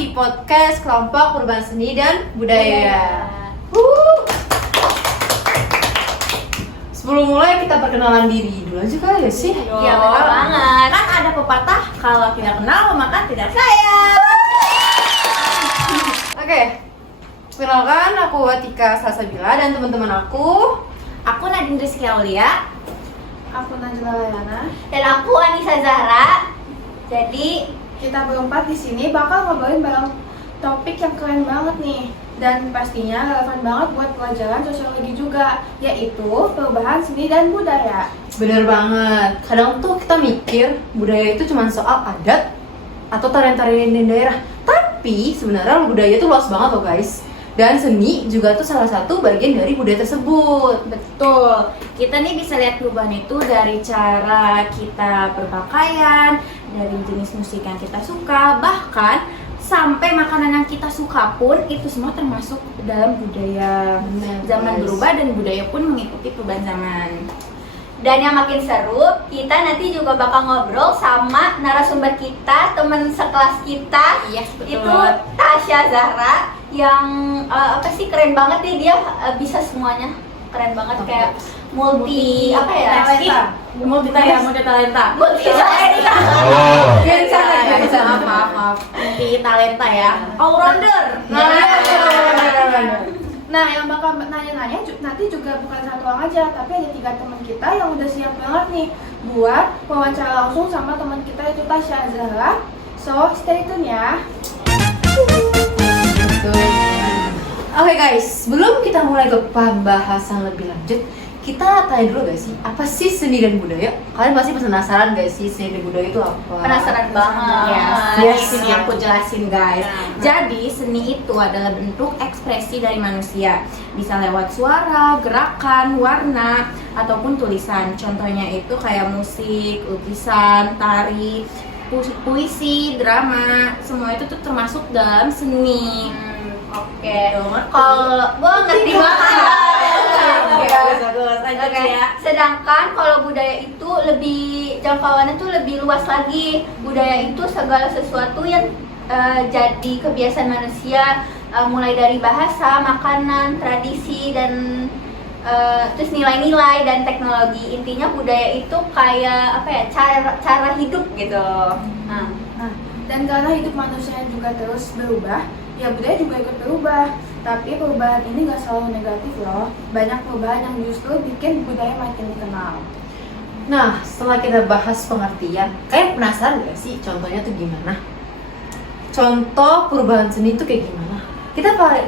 di podcast Kelompok Perubahan Seni dan Budaya. Sebelum mulai kita perkenalan diri dulu aja kali ya sih? Iya benar banget. Kan ada pepatah kalau tidak kenal maka tidak sayang. Oke, perkenalkan aku Atika Salsabila dan teman-teman aku. Aku Nadine Rizky Aulia. Aku Najla Leilana. Dan aku Anissa Zahra. Jadi Kita berempat di sini bakal ngobrolin bareng topik yang keren banget nih dan pastinya relevan banget buat pelajaran sosiologi juga, yaitu perubahan seni dan budaya. Bener banget. Kadang tuh kita mikir budaya itu cuma soal adat atau tarian-tarian di daerah. Tapi sebenarnya budaya itu luas banget loh guys. Dan seni juga tuh salah satu bagian dari budaya tersebut. betul. Kita nih bisa lihat perubahan itu dari cara kita berpakaian, dari jenis musik yang kita suka, bahkan sampai makanan yang kita suka pun itu semua termasuk dalam budaya. Benar, Zaman guys. berubah dan budaya pun mengikuti perubahan zaman. Dan yang makin seru, kita nanti juga bakal ngobrol sama narasumber kita, teman sekelas kita. Yes, betul. Itu Tasya Zahra yang keren banget nih dia, bisa semuanya. Keren banget kayak multi apa ya? Talenta. Multi talenta. Bisa, maaf. Multi talenta ya. All rounder. Nah, yang bakal nanya-nanya nanti juga bukan satu orang aja, tapi ada 3 teman kita yang udah siap banget nih buat wawancara langsung sama teman kita itu Tasya Zahra. So, stay tune ya. Oke guys, sebelum kita mulai ke pembahasan lebih lanjut, kita tanya dulu guys sih, apa sih seni dan budaya? Kalian pasti penasaran guys sih seni dan budaya itu apa? Penasaran banget. Yes. Sini aku jelasin guys. Jadi seni itu adalah bentuk ekspresi dari manusia. Bisa lewat suara, gerakan, warna, ataupun tulisan. Contohnya itu kayak musik, lukisan, tari, puisi, drama. Semua itu tuh termasuk dalam seni. Oke. Kalau gua ngerti banget. Oke. Sedangkan kalau budaya itu lebih jangkauannya tuh lebih luas lagi. Budaya itu segala sesuatu yang jadi kebiasaan manusia, mulai dari bahasa, makanan, tradisi dan terus nilai-nilai dan teknologi. Intinya budaya itu kayak apa ya? Cara hidup gitu. Nah, Dan karena hidup manusia juga terus berubah, ya budaya juga ikut berubah. Tapi perubahan ini gak selalu negatif loh. Banyak perubahan yang justru bikin budaya makin dikenal. Nah, setelah kita bahas pengertian, kalian penasaran gak sih contohnya tuh gimana? Contoh perubahan seni itu kayak gimana?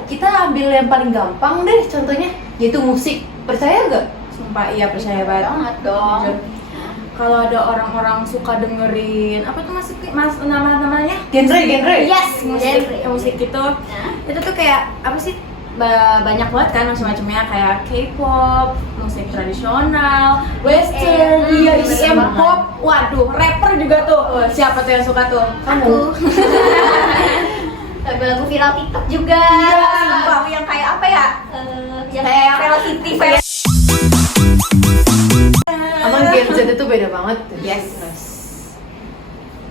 Kita ambil yang paling gampang deh contohnya, yaitu musik. Percaya gak? sumpah iya percaya banget dong. Jujur. Kalau ada orang-orang suka dengerin apa tuh namanya? Genre. Yes, musik itu. Itu tuh kayak apa sih? Banyak banget kan macam-macamnya kayak K-pop, musik tradisional, western, EDM pop. Waduh, rapper juga tuh. Siapa tuh yang suka tuh? Kamu. Lagu viral TikTok juga. Sumpah, yang kayak apa ya? Yang kayak relatif ya. Emang Gen Z itu beda banget. Yes.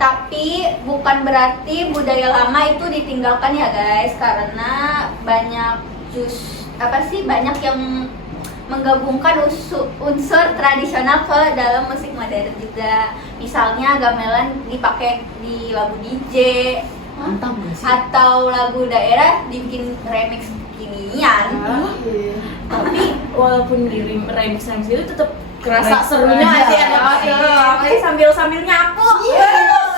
Tapi bukan berarti budaya lama itu ditinggalkan ya guys, karena banyak banyak yang menggabungkan unsur tradisional ke dalam musik modern juga. Misalnya gamelan dipakai di lagu DJ, Mantap gak sih? atau lagu daerah dibikin remix kekinian. Tapi walaupun di remix itu tetap kerasa serunya aja ada sambil nyapu.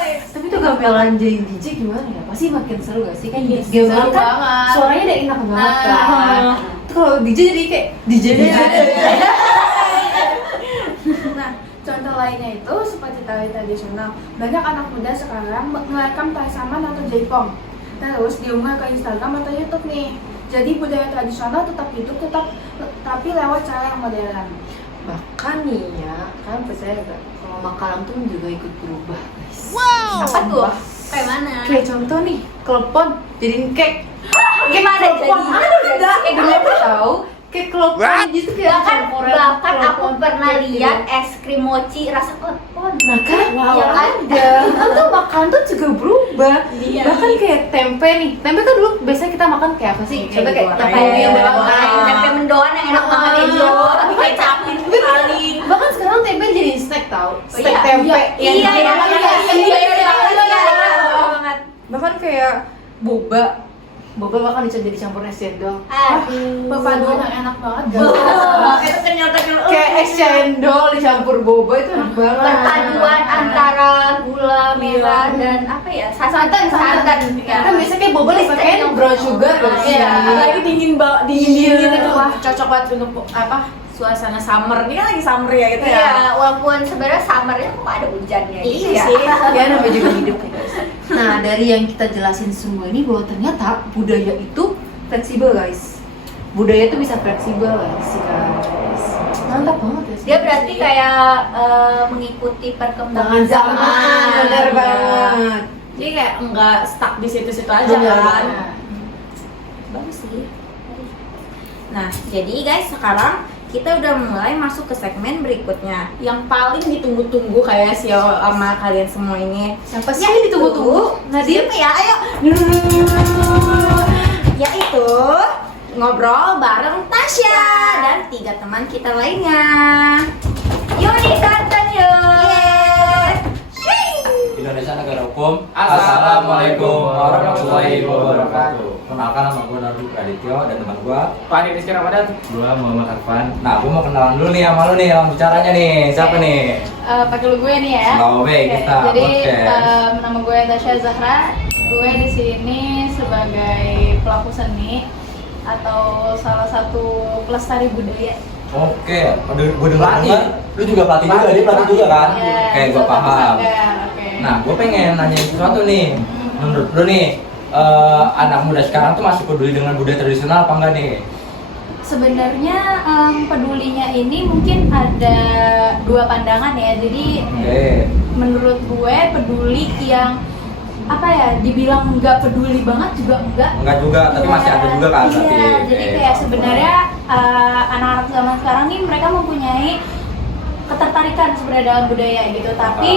Tapi tuh gamelan jadi DJ gimana ya? Pasti makin seru gak sih? Kan Yes, gamelan seru kan banget. suaranya udah enak banget kan. Tuh kalau DJ jadi kayak DJ. Nah, contoh lainnya itu seperti tari tradisional. Banyak anak muda sekarang merekam pasaman atau jaipong, terus diunggah ke Instagram atau YouTube nih. Jadi budaya tradisional tetap hidup, tapi lewat cara yang modern. Bahkan nih ya, kalian percaya gak? Kalau makanan tuh juga ikut berubah guys. Apa tuh? Kayak mana? Kayak contoh nih, klepon jadiin cake. Gimana jadinya? Kayak dulu tahu kayak klepon gitu kayak Bahkan aku pernah lihat es krim mochi rasa klepon. Nah kan, Wow. yang ada kita tuh makan tuh juga berubah. Iya. Bahkan kayak tempe nih, tempe kan dulu biasanya kita makan kayak apa sih? Coba kayak tempe mendoan. tempe mendoan yang enak banget ya Jo, tapi kecapin paling. Bahkan sekarang tempe jadi snack tau, snack Iya, tempe. iya, iya, banget. Bahkan kayak boba bahkan bisa jadi campur es cendol. Aduh, Perpaduan yang enak banget. itu kenyal-kenyal. Kayak es cendol dicampur boba itu enak banget. Perpaduan antara gula merah dan apa ya? Santan. Kan biasanya kayak boba dipakein brown sugar loh. Iya, apalagi dingin Iya. itu wah cocok banget untuk apa? Suasana summer. Ini kan lagi summer ya gitu ya. Iya, walaupun sebenarnya summernya kok ada hujannya. Iya sih. Ya namanya juga hidup ya guys. Nah dari yang kita jelasin semua ini bahwa ternyata budaya itu fleksibel guys. Budaya itu bisa fleksibel guys. Mantap banget ya. Dia berarti kayak mengikuti perkembangan Dengan zaman, bener Iya. banget. Jadi kayak enggak stuck di situ-situ aja Bener kan. banget. Bagus sih. Nah, jadi guys sekarang kita udah mulai masuk ke segmen berikutnya yang paling ditunggu-tunggu kayak sih sama kalian semua ini. Siapa sih yang ditunggu-tunggu? Nadia? Siapa ya? Ayo. Yaitu ngobrol bareng Tasya dan 3 teman kita lainnya. Yuk ikutan yuk. Indonesia Negara Hukum. Assalamualaikum warahmatullahi wabarakatuh. Kenalkan nama gue Nardi Pradityo dan teman gue Fahri Rizky Ramadan. Gua Muhammad Arfan. Nah, gue mau kenalan dulu nih sama lu nih lawan bicaranya nih. Siapa nih? Pakai lu gue nih ya. Oke, kita Jadi podcast. nama gue Tasya Zahra. Gue di sini sebagai pelaku seni atau salah satu pelestari budaya. Oke, gue dengar lu juga pelatih juga, dia pelatih juga kan? Iya, Kayak gue satu paham. sanggar, oke. Nah, gue pengen nanya sesuatu nih. Menurut lu nih, anak muda sekarang tuh masih peduli dengan budaya tradisional apa enggak nih? Sebenarnya pedulinya ini mungkin ada 2 pandangan ya. Jadi Oke. menurut gue peduli yang apa ya, dibilang nggak peduli banget juga enggak. Enggak juga, tapi masih ada juga kan Iya, berarti. jadi Oke. kayak sebenarnya anak-anak zaman sekarang nih mereka mempunyai ketertarikan sebenarnya dalam budaya gitu, tapi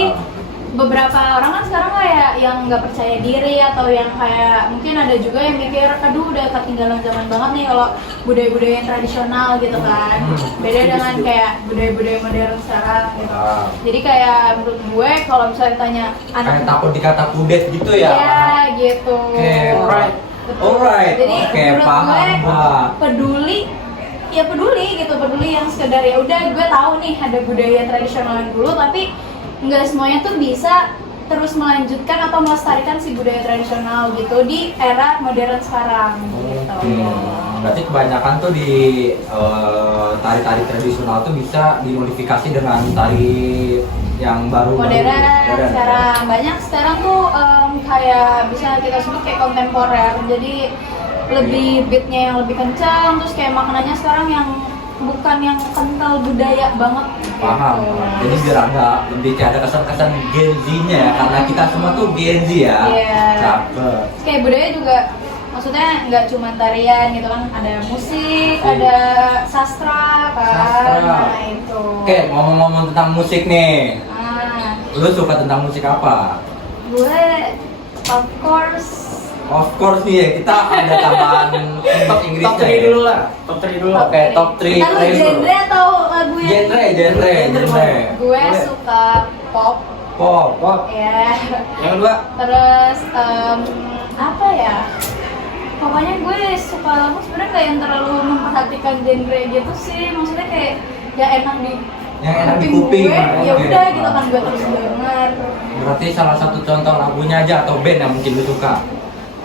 beberapa orang kan sekarang kayak yang nggak percaya diri atau yang kayak mungkin ada juga yang mikir aduh udah ketinggalan zaman banget nih kalau budaya-budaya yang tradisional gitu kan, beda dengan kayak budaya-budaya modern sekarang gitu. Jadi kayak menurut gue kalau misalnya tanya Kayak takut dikata kudet gitu ya? ya gitu. Oke, alright. Betul. Alright. Jadi Oke, menurut paham gue gua. peduli ya peduli gitu, peduli yang sekedar ya udah gue tahu nih ada budaya tradisional yang dulu, tapi nggak semuanya tuh bisa terus melanjutkan atau melestarikan si budaya tradisional gitu di era modern sekarang gitu. Berarti kebanyakan tuh di tari-tari tradisional tuh bisa dimodifikasi dengan tari yang baru Modern sekarang banyak sekarang tuh kayak bisa kita sebut kayak kontemporer, jadi lebih beatnya yang lebih kencang, terus kayak maknanya sekarang yang bukan yang kental budaya banget Paham. gitu. Jadi biar agak lebih kayak ada kesan-kesan Gen Z-nya ya, karena kita semua tuh Gen Z ya. Iya. Cakep. Terus kayak budaya juga maksudnya nggak cuma tarian gitu kan, ada musik, ada sastra kan. Sastra. Nah itu. Oke, ngomong-ngomong tentang musik nih. Nah, Lu suka tentang musik apa? gue of course Of course nih ya, kita ada tambahan untuk Inggrisnya. Top 3 ya. dulu lah. Top 3 dulu. Oke, top 3 Ntar lu genre atau lagu yang genre. gue suka pop Pop. ya. Yang kedua, Terus apa ya? Pokoknya gue suka lagu sebenarnya kayak yang terlalu memperhatikan genre gitu sih. Maksudnya kayak ya enak di Yang enak di kuping. gue, ya Oke. udah gitu kan gue terus denger. Berarti salah satu contoh lagunya aja atau band yang mungkin lu suka?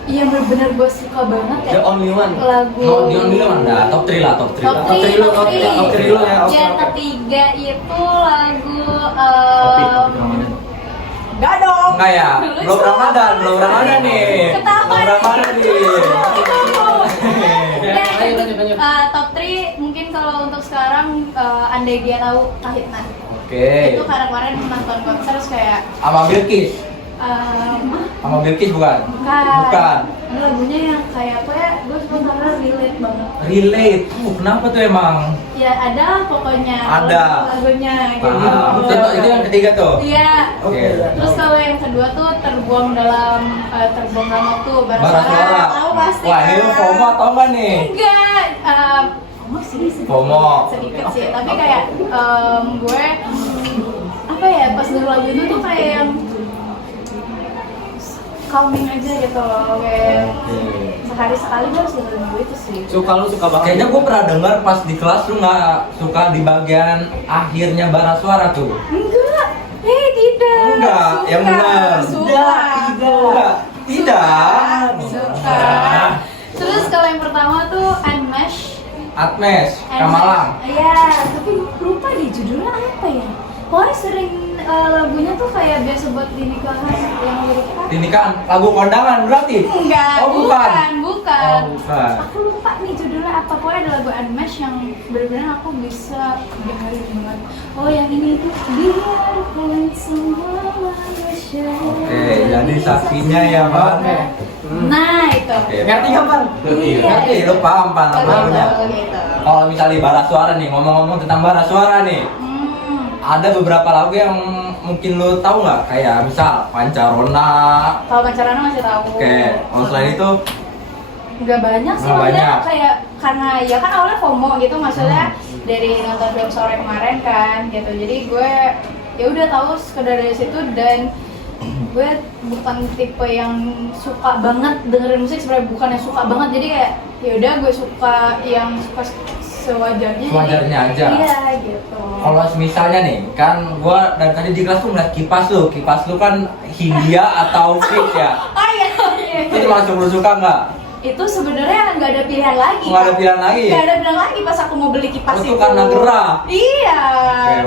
Iya bener-bener gue suka banget ya The Only One. lagu. No, di only one ada top 3 lah, top 3 Top lah. Top 3 dulu, top 3 dulu ya. Oke, Yang oke. ketiga itu lagu Kopi Ramadan. Enggak dong. Enggak ya? Belum Ramadan nih. Ketawa Belum Ramadan nih. Ya, lanjut, lanjut. Top 3 mungkin kalau untuk sekarang andai dia tahu Kahitna. Oke. Itu karena kemarin nonton konser terus kayak Sama Bilkis. Sama Bilkis bukan? Bukan. Ini lagunya yang kayak apa ya? Gue sebenarnya relate banget. Relate. Kenapa tuh emang? Ya ada pokoknya. Ada. Lagunya gitu. Contoh itu yang ketiga tuh. Iya. Oke. Terus kalau yang kedua tuh terbuang dalam waktu Bara Bara Suara. Tahu pasti. Wah, ini lu FOMO atau enggak nih? Enggak. FOMO sih sedikit. FOMO. Sedikit sih. Tapi kayak gue apa ya pas denger lagu itu tuh kayak yang calming aja gitu loh, kayak sehari sekali gue harus dengerin lagu itu sih. Suka banget. Kayaknya gue pernah dengar pas di kelas lu nggak suka di bagian akhirnya Bara Suara tuh. Enggak, tidak. Enggak, yang benar. Suka. Tidak. Suka. Terus kalau yang pertama tuh Unmesh. Atmes, Kamalang. Iya, tapi lupa deh judulnya apa ya. Pokoknya sering lagunya tuh kayak biasa buat di nikahan yang liriknya. Ini kan lagu kondangan berarti? Enggak, Oh, bukan. bukan. Oh, bukan. Aku lupa nih judulnya apa. Pokoknya ada lagu Unmesh yang benar-benar aku bisa dengerin banget. Oh, yang ini tuh biarkan semua manusia. Oke, jadi saksinya ya Bang. Nah, itu. Oke. Ngerti nggak, Pan? Iya. Ngerti, lu paham Pan lagunya. Gitu. Kalau misalnya Bara Suara nih, ngomong-ngomong tentang Bara Suara nih, ada beberapa lagu yang mungkin lu tahu nggak? Kayak misal Pancarona. Kalau Pancarana masih tahu. Oke, kalau selain itu Nggak banyak sih, Nggak maksudnya banyak. kayak karena ya kan awalnya FOMO gitu, maksudnya dari nonton film sore kemarin kan gitu. Jadi gue ya udah tahu sekedar dari situ, dan gue bukan tipe yang suka banget dengerin musik, sebenarnya bukan yang suka banget, jadi kayak ya udah gue suka yang suka sewajarnya. Sewajarnya jadi, aja. Iya gitu. kalau misalnya nih, kan gua dari tadi di kelas tuh ngeliat kipas lu kan Hindia atau Fit ya? Oh iya. Itu langsung lu suka nggak? Itu sebenarnya nggak ada pilihan lagi. Nggak ada Kak. pilihan lagi? Nggak ada pilihan lagi pas aku mau beli kipas Oh, itu. itu karena gerah? Iya.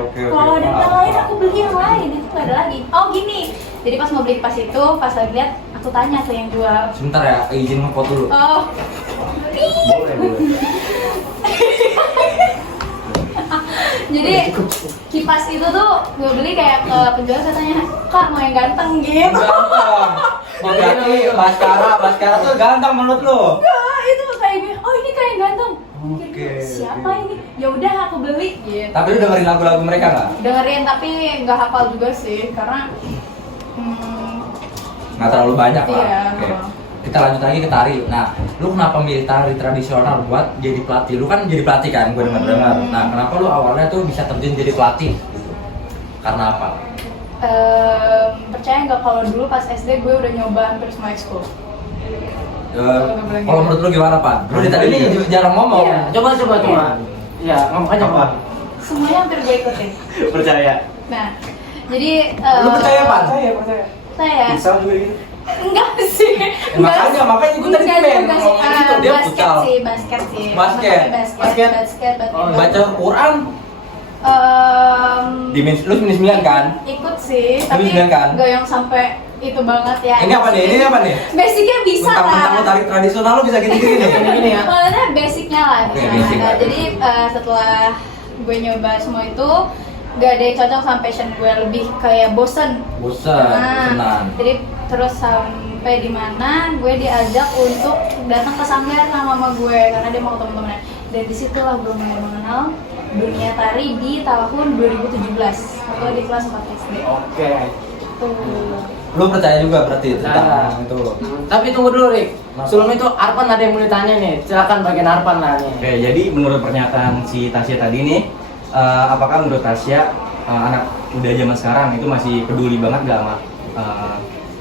Oke, Kalau ada paham, pilihan lain paham. aku beli yang lain, itu nggak ada lagi. Oh gini, jadi pas mau beli kipas itu, pas lagi lihat, aku tanya ke yang jual. Sebentar ya, izin ngefoto dulu. Oh. Boleh. Jadi kipas itu tuh gue beli kayak ke penjual, saya tanya, Kak mau yang ganteng gitu. Ganteng. Oh, berarti Baskara tuh ganteng menurut lu? Enggak, itu kayak gue, oh ini kayak ganteng. Oke, Siapa oke. ini? Ya udah aku beli gitu. Tapi lu dengerin lagu-lagu mereka nggak? Dengerin tapi nggak hafal juga sih, karena Nggak terlalu banyak lah. Iya. Oke. Kita lanjut lagi ke tari. Nah, lu kenapa milih tari tradisional buat jadi pelatih? Lu kan jadi pelatih kan, gue dengar. Nah, kenapa lu awalnya tuh bisa terjun jadi pelatih? Karena apa? percaya nggak kalau dulu pas SD gue udah nyoba hampir semua ekskul. Kalau menurut lu gimana, Pak? Lu dari tadi ini jarang ngomong. Iya. Coba. Ya, ngomong aja, Pak. Semuanya hampir gue ikutin. Percaya. Nah, jadi Lu percaya, Pak? saya Bisa juga gitu. enggak sih. Makanya gue tadi Enggak pengen juga sih. ngomong gitu, dia basket futsal. sih, basket sih. Basket. Makanya basket. Oh, Baca Quran di lu minus 9 kan? Ikut sih, tapi Minus 9 kan? nggak yang sampai itu banget ya. Ini apa nih? Ini apa nih? Basicnya bisa Mentang-mentang lu lah. tarik tradisional lu bisa gini-gini nih. Gini ya. Maksudnya basicnya lah. Oke, bisa. basic Nah, lah. jadi setelah gue nyoba semua itu, gak ada yang cocok sama passion gue, lebih kayak bosen. Bosenan. Jadi terus sampai di mana gue diajak untuk datang ke Sanggar sama mama gue karena dia mau ketemu temennya. Dari situlah gue mulai mengenal dunia tari di tahun 2017 waktu di kelas 4 SD. Oke. Tuh. Lu percaya juga berarti Percaya. tentang itu? Tapi tunggu dulu, Rik. Sebelum itu Arpan ada yang mau ditanya nih. Silakan bagian Arpan lah nih. Oke, jadi menurut pernyataan si Tasya tadi nih, apakah menurut Tasya anak muda zaman sekarang itu masih peduli banget gak sama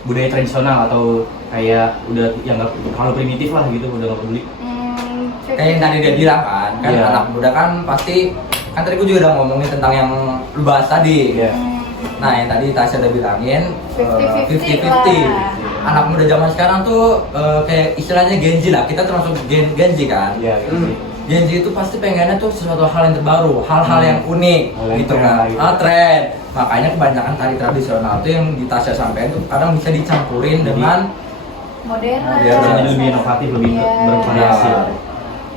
budaya tradisional atau kayak udah yang nggak terlalu primitif lah gitu, udah nggak peduli? Kayak yang tadi dia bilang kan Iya. anak muda kan pasti, kan tadi gue juga udah ngomongin tentang yang lu bahas tadi. Iya. Nah, yang tadi Tasya udah bilangin 50-50 50-50. lah. Anak muda zaman sekarang tuh kayak istilahnya Gen Z lah. Kita termasuk Gen Z kan. Iya, gitu sih. Gen Z itu pasti pengennya tuh sesuatu hal yang terbaru, hal-hal yang unik Hal yang gitu tren kan. lah gitu. Tren. Makanya kebanyakan tari tradisional tuh yang di Tasya sampaikan tuh kadang bisa dicampurin dengan Modern. Modern, jadi lebih inovatif, lebih Iya. bervariasi.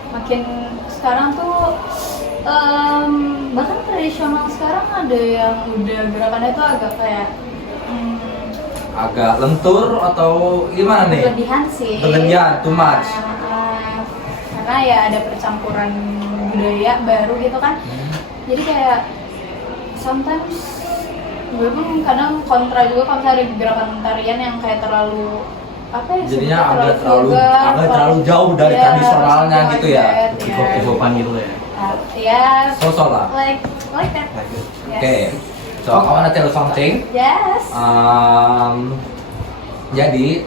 Makin sekarang tuh bahkan tradisional sekarang ada yang udah gerakannya itu agak kayak agak lentur atau gimana nih? Berlebihan sih. Berlebihan, too much. Karena ya ada percampuran budaya baru gitu kan. Jadi kayak sometimes gue pun kadang kontra juga kalau misalnya ada gerakan tarian yang kayak terlalu apa ya? Jadinya sebetulnya agak terlalu jauh dari Iya, tradisionalnya something gitu like ya. that, ya. Hip-hopan gitu ya. Ya, Sosok lah. like that. Yes. Oke. So, I wanna tell you something. Yes. Jadi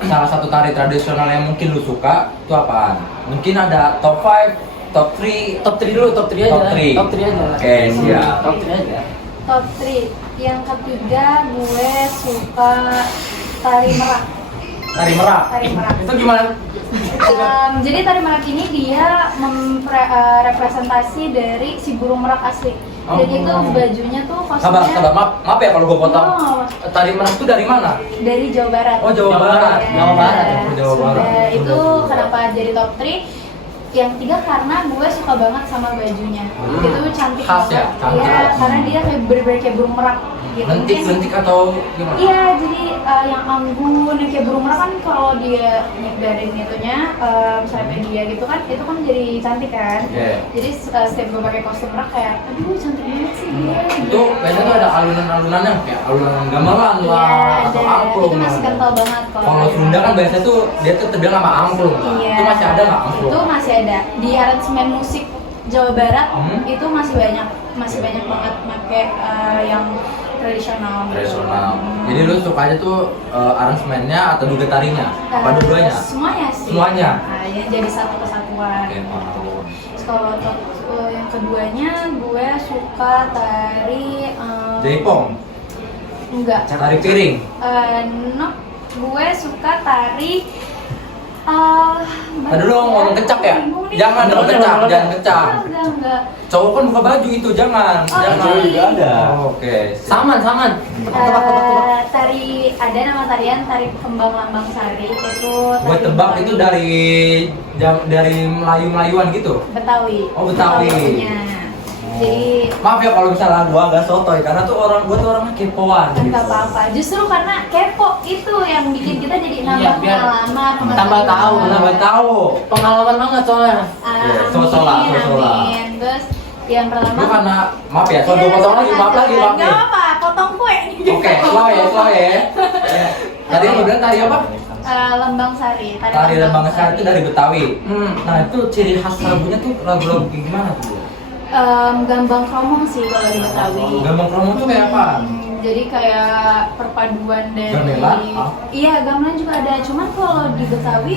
salah satu tari tradisional yang mungkin lu suka itu apaan? Mungkin ada top 5, top 3. Top 3 dulu, top 3 aja. Top 3. Top 3 aja. Oke, siap. Top 3 aja. Top 3. Yang ketiga gue suka tari merak. Tari merak. Tari merak. Itu gimana? Jadi tari merak ini dia representasi dari si burung merak asli. Oh. Jadi itu bajunya tuh Sabar, kostumnya maaf ya kalau gue potong. Oh. Tari merak itu dari mana? dari Jawa Barat. Oh, Jawa Barat. Ya, Jawa Barat ya? Jawa Barat. sudah. Itu kenapa jadi top 3? Yang tiga karena gue suka banget sama bajunya. Itu cantik Khas ya? banget. Cantik. Iya, karena dia kayak bener-bener kayak burung merak gitu. Mungkin- Lentik atau gimana? Iya, jadi yang anggun, yang kayak burung merak kan kalau dia nyegarin itunya, misalnya dia gitu kan, itu kan jadi cantik kan. Iya. Jadi setiap gue pakai kostum merak kayak, aduh cantik banget sih dia. Itu biasanya tuh ada alunan-alunannya kayak alunan gamelan Iya, lah ada. atau angklung. Itu masih kental banget Kalau Sunda kan biasanya tuh dia tuh terbilang sama angklung. Iya. Itu masih ada nggak angklung? Itu masih ada di aransemen musik Jawa Barat. Itu masih banyak banget pakai yang tradisional. Tradisional. Jadi lu sukanya tuh aransemennya atau juga tarinya? Apa dua-duanya? Semuanya sih. Semuanya? Nah, yang jadi satu kesatuan. Oke, mantap. Terus kalau yang keduanya gue suka tari Jaipong, enggak. tari piring. No, gue suka tari Aduh dong, ngomong kecap ya? bingung nih. Jangan dong kecap, jangan kecap. Enggak. Cowok kan buka baju itu, jangan. Oh, Jangan. iya. Juga ada. Oh, oke. Saman. Tari ada nama tarian tari kembang lambang sari itu Gue tari tebak Betawi. itu dari Melayu-Melayuan gitu. Betawi. Oh, Betawi. punya. Jadi Maaf ya kalau misalnya gua agak sotoy karena tuh gua tuh orangnya kepoan gitu. nggak apa-apa. Justru karena kepo itu yang bikin kita jadi nambah Iya, biar pengalaman, tambah tahu, Nambah tahu. Pengalaman banget soalnya. Sosok lah. Amin. Terus yang pertama. Lu karena maaf ya, kalau gua potong lagi, maaf lagi, maaf Nggak ya. apa, potong kue. Oke, slow ya. Tadi lu bilang tari apa? Lembang Sari. Tari Lembang Sari itu dari Betawi. Hmm. Nah, itu ciri khas lagunya tuh lagu-lagu kayak gimana tuh? Gambang kromong sih kalau di Betawi. Gambang kromong tuh kayak apa? Jadi kayak perpaduan dari Gamelan? Iya, gamelan juga ada. Cuman kalau di Betawi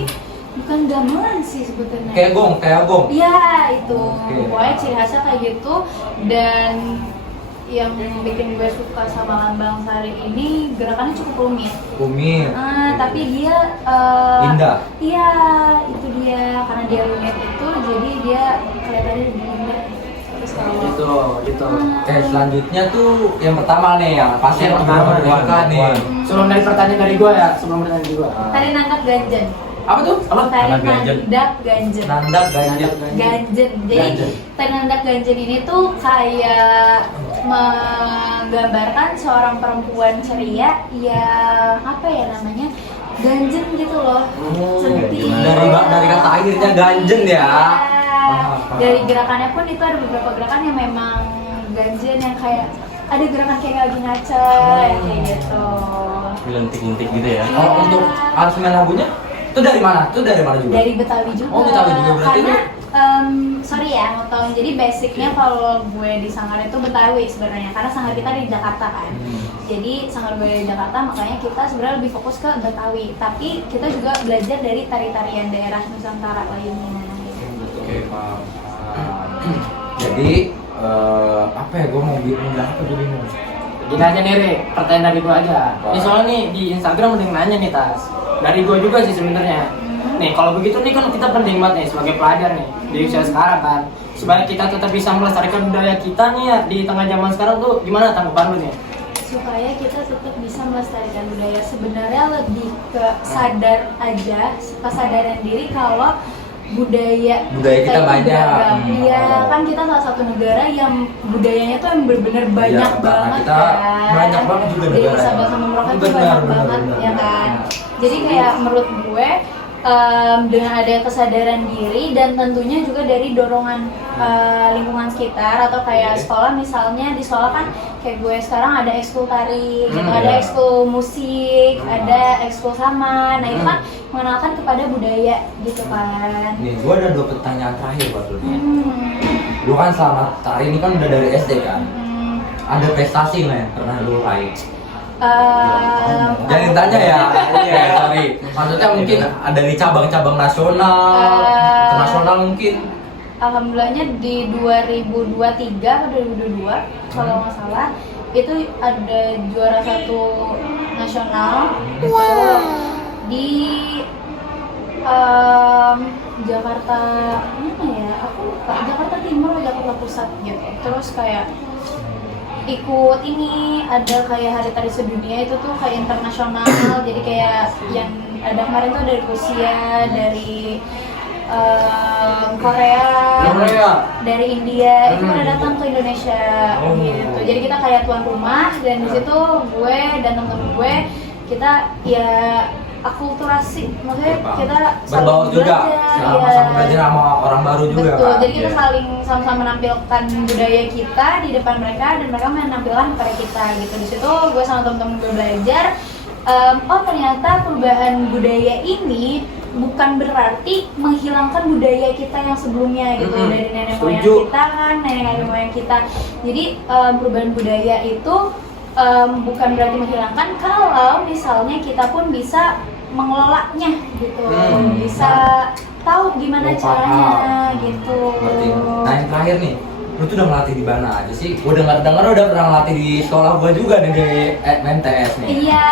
bukan gamelan sih sebetulnya. Kayak gong. Iya, itu. Oke. Pokoknya ciri khasnya kayak gitu. Dan yang bikin gue suka sama Lambang Sari ini gerakannya cukup rumit. Umir. Tapi dia Indah. Iya, itu dia. Karena dia rumit itu, jadi dia kelihatannya lebih indah. Terus kalau Gitu. Oke, selanjutnya tuh yang pertama nih, yang pasti yang pertama pertama nih. Sebelum dari pertanyaan dari gua ya, sebelum pertanyaan dari gua. tari nangkap ganjen. Apa tuh? Apa? Tari Nangkap ganjen. nandak ganjen. Nandak ganjil. Ganjen. Jadi Ganjen. tari nandak ganjen ini tuh kayak menggambarkan seorang perempuan ceria yang apa ya namanya? Ganjen gitu loh. Centil. Dari kata akhirnya ganjen ya. Iya. Paham. Dari gerakannya pun itu ada beberapa gerakan yang memang ganjen yang kayak ada gerakan kayak lagi ngaca yang kayak gitu. Lentik-lentik gitu ya. Kalau untuk aransemen lagunya itu dari mana? Itu dari mana juga? Dari Betawi juga. Oh, Betawi juga berarti Karena sorry ya mau tahu. Jadi basicnya kalau gue di Sanggar itu Betawi sebenarnya karena Sanggar kita di Jakarta kan. Jadi Sanggar gue di Jakarta makanya kita sebenarnya lebih fokus ke Betawi. Tapi kita juga belajar dari tari-tarian daerah Nusantara lainnya. Oke, paham. Jadi apa ya? Gue mau bilang apa gue bingung. Gini aja nih, Rik. Pertanyaan dari gua aja. Ini soalnya nih di Instagram ada yang nanya nih, Tas. Dari gua juga sih sebenarnya. Nih, kalau begitu nih kan kita penting banget nih sebagai pelajar nih di usia sekarang kan. Supaya kita tetap bisa melestarikan budaya kita nih ya di tengah zaman sekarang tuh gimana tanggapan lu nih? Supaya kita tetap bisa melestarikan budaya sebenarnya lebih ke sadar aja kesadaran diri kalau budaya Budaya kita itu banyak. beragam. Iya, Oh. kan kita salah satu negara yang budayanya tuh yang bener-bener banyak Iya, karena banget kita kan. banyak banget juga Dari negaranya. Sabang sampai Merauke tuh Benar, banyak benar, banget benar, ya benar. kan. Jadi kayak menurut gue dengan ada kesadaran diri dan tentunya juga dari dorongan lingkungan sekitar atau kayak sekolah, misalnya di sekolah kan kayak gue sekarang ada ekskul tari gitu, ada iya. ekskul musik, ada ekskul saman. Nah itu kan mengenalkan kepada budaya gitu kan. Nih, gua ada 2 pertanyaan terakhir buat lu nih. Hmm. Lu kan selama tari ini kan udah dari SD kan? Hmm. Ada prestasi nggak yang pernah lu raih? Jangan Apa? tanya ya, iya sorry. Maksudnya mungkin ada di cabang-cabang nasional, internasional mungkin. Alhamdulillahnya di 2023 atau 2022 kalau nggak salah itu ada juara 1 nasional itu di Jakarta mana ya, aku lupa, Jakarta Timur atau Jakarta Pusat gitu. Terus kayak ikut ini ada kayak hari tari sedunia itu tuh kayak internasional, jadi kayak yang ada kemarin tuh dari Rusia, dari Korea, dari India itu pada datang ke Indonesia gitu. Jadi kita kayak tuan rumah dan di situ gue dan temen-temen gue kita ya akulturasi, maksudnya kita Berbaur juga, sama-sama belajar sama orang baru juga. Betul, kan? jadi kita Iya. saling sama-sama menampilkan budaya kita di depan mereka dan mereka menampilkan kepada kita gitu. Di situ gue sama temen-temen gue belajar, oh ternyata perubahan budaya ini bukan berarti menghilangkan budaya kita yang sebelumnya gitu, dari nenek moyang Setuju. kita kan, nenek moyang kita. Jadi perubahan budaya itu bukan berarti menghilangkan kalau misalnya kita pun bisa mengelolanya gitu, bisa tahu gimana Oh, caranya paham. gitu. Ngerti. Nah yang terakhir nih, lu tuh udah ngelatih di mana aja sih? Gue dengar udah pernah ngelatih di sekolah gue juga nih di MTS nih. Iya,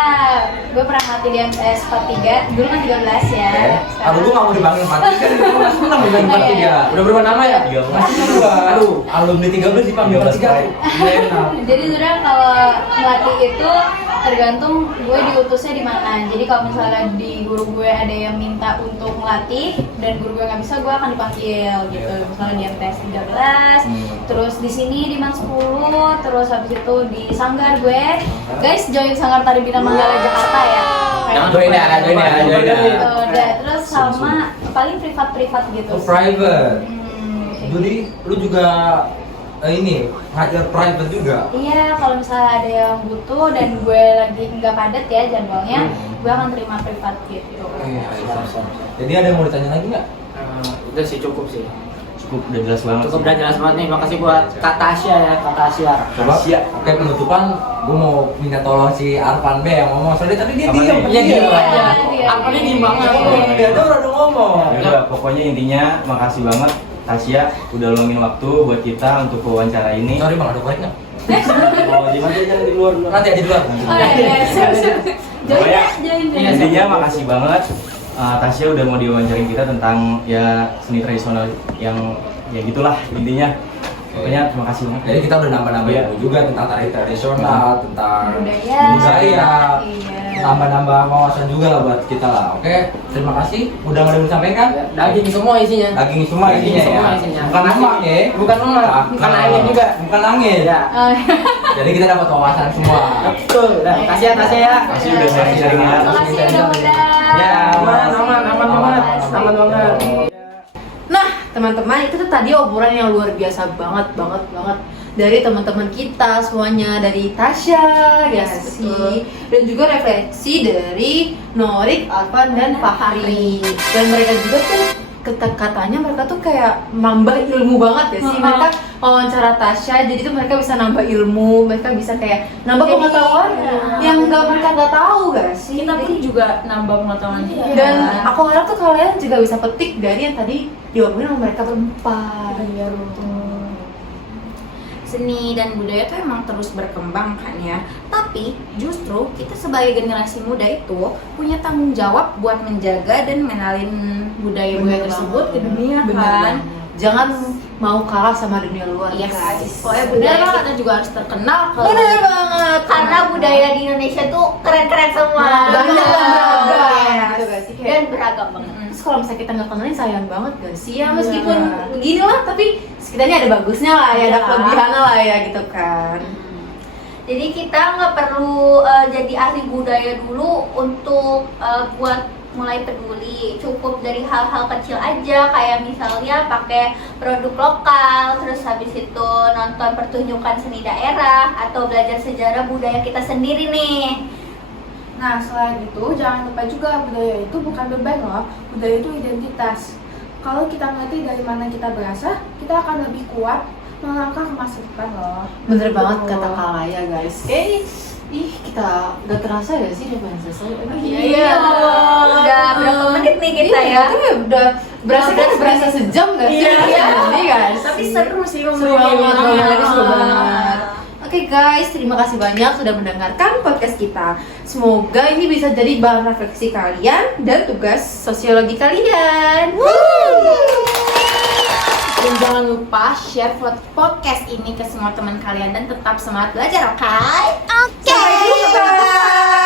gue pernah ngelatih di MTS 43, dulu kan 13 ya. Aduh, lu gak mau dipanggil 43 kan? Lu gak senang dipanggil 43. Udah berubah nama ya? Masih dua. Aduh, alumni 13 dipanggil 43. Iya enak. Jadi sebenarnya kalau ngelatih itu tergantung gue diutusnya di mana. Jadi kalau misalnya di guru gue ada yang minta untuk ngelatih dan guru gue nggak bisa, gue akan dipanggil gitu. Misalnya di MTS 13, terus di sini di MAN 10, terus habis itu di Sanggar gue. Guys, join Sanggar Tari Bina Manggala Jakarta ya. Join ya. Gitu, udah. Terus sama paling privat-privat gitu. Oh, private. Hmm. Jadi lu juga ini ngajar private juga. Iya, kalau misalnya ada yang butuh dan gue lagi nggak padat ya jadwalnya, gue akan terima privat gitu. Iya. Jadi ada yang mau ditanya lagi nggak? Udah sih, cukup sih. Cukup udah jelas banget. Cukup sih. udah jelas banget nih. Makasih buat Kak Tasya ya, Kak Tasya. Coba. Oke, penutupan gue mau minta tolong si Arfan B yang ngomong. Soalnya tadi dia Apa diam. nih? Iya, diem Iya, aja. iya. Apa nih diem banget? Dia tuh udah ngomong. Ya udah, pokoknya intinya makasih banget Tasya udah luangin waktu buat kita untuk wawancara ini. Sorry bang, ada proyek nggak? Oh, di mana aja di luar dulu. Nanti aja di luar. Oh iya, siap. Join ya, join. Iya, Intinya makasih banget Tasya udah mau diwawancarin kita tentang ya seni tradisional yang ya gitulah intinya. Pokoknya terima kasih banget. Jadi kita udah nambah-nambah Iya. ilmu juga tentang tari tradisional, tentang Budaya. budaya, Iya. nambah-nambah wawasan juga lah buat kita lah. Oke, terima kasih. Udah nggak ada yang disampaikan? Daging semua isinya. Daging semua Daging isinya semua ya. isinya. Bukan lemak ya. Bukan lemak, bukan angin juga. Bukan angin. Ya. Jadi kita dapat wawasan semua. Betul. Udah, kasih ya Tasya ya. Makasih udah sharing-sharing ya. Makasih udah undang. Ya, Aman banget. Aman banget. Nah, teman-teman, itu tuh tadi obrolan yang luar biasa banget dari teman-teman kita semuanya, dari Tasya, Yes, Yasi, dan juga refleksi dari Norik, Alvan, dan Fahri. Dan mereka juga tuh katanya mereka tuh kayak nambah ilmu banget ya sih. Mereka wawancara Tasya, jadi tuh mereka bisa nambah ilmu, mereka bisa kayak nambah Jadi, pengetahuan yang mereka nggak tahu gak sih. Kita pun juga nambah pengetahuan juga. Dan aku harap tuh kalian juga bisa petik dari yang tadi diomongin sama mereka berempat. Seni dan budaya itu emang terus berkembang kan ya. Tapi justru kita sebagai generasi muda itu punya tanggung jawab buat menjaga dan mengenalin budaya-budaya tersebut ke dunia kan. Jangan mau kalah sama dunia luar. Iya, guys. pokoknya budaya kita juga harus terkenal kalau Bener banget. Karena budaya di Indonesia tuh keren-keren semua. banyak Yes. banget gitu gak sih? Kayak Dan beragam banget. Terus kalau misalnya kita nggak kenalin sayang banget gak sih ya, meskipun begini lah tapi setidaknya ada bagusnya lah ya, ada kelebihannya lah ya gitu kan. Jadi kita nggak perlu jadi ahli budaya dulu untuk buat mulai peduli. Cukup dari hal-hal kecil aja, kayak misalnya pakai produk lokal, terus habis itu nonton pertunjukan seni daerah atau belajar sejarah budaya kita sendiri nih. Nah, selain itu, jangan lupa juga budaya itu bukan beban loh, budaya itu identitas. Kalau kita ngerti dari mana kita berasal, kita akan lebih kuat melangkah ke masa depan loh. Bener banget kata Kak Laya guys. Kita udah terasa ya sih udah pengen selesai. Iya. Udah berapa menit nih kita ya? Iya, udah berasa sejam gak sih? Iya. Ini guys. Tapi seru sih Seru banget, ngomongnya. seru banget. Oke guys, terima kasih banyak sudah mendengarkan podcast kita. Semoga ini bisa jadi bahan refleksi kalian dan tugas sosiologi kalian. Dan jangan lupa share podcast ini ke semua teman kalian dan tetap semangat belajar, oke? Sampai jumpa.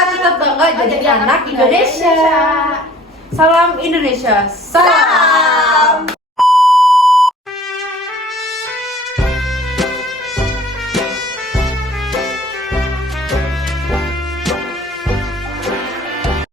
Tetap bangga jadi anak Indonesia. Salam Indonesia. Salam.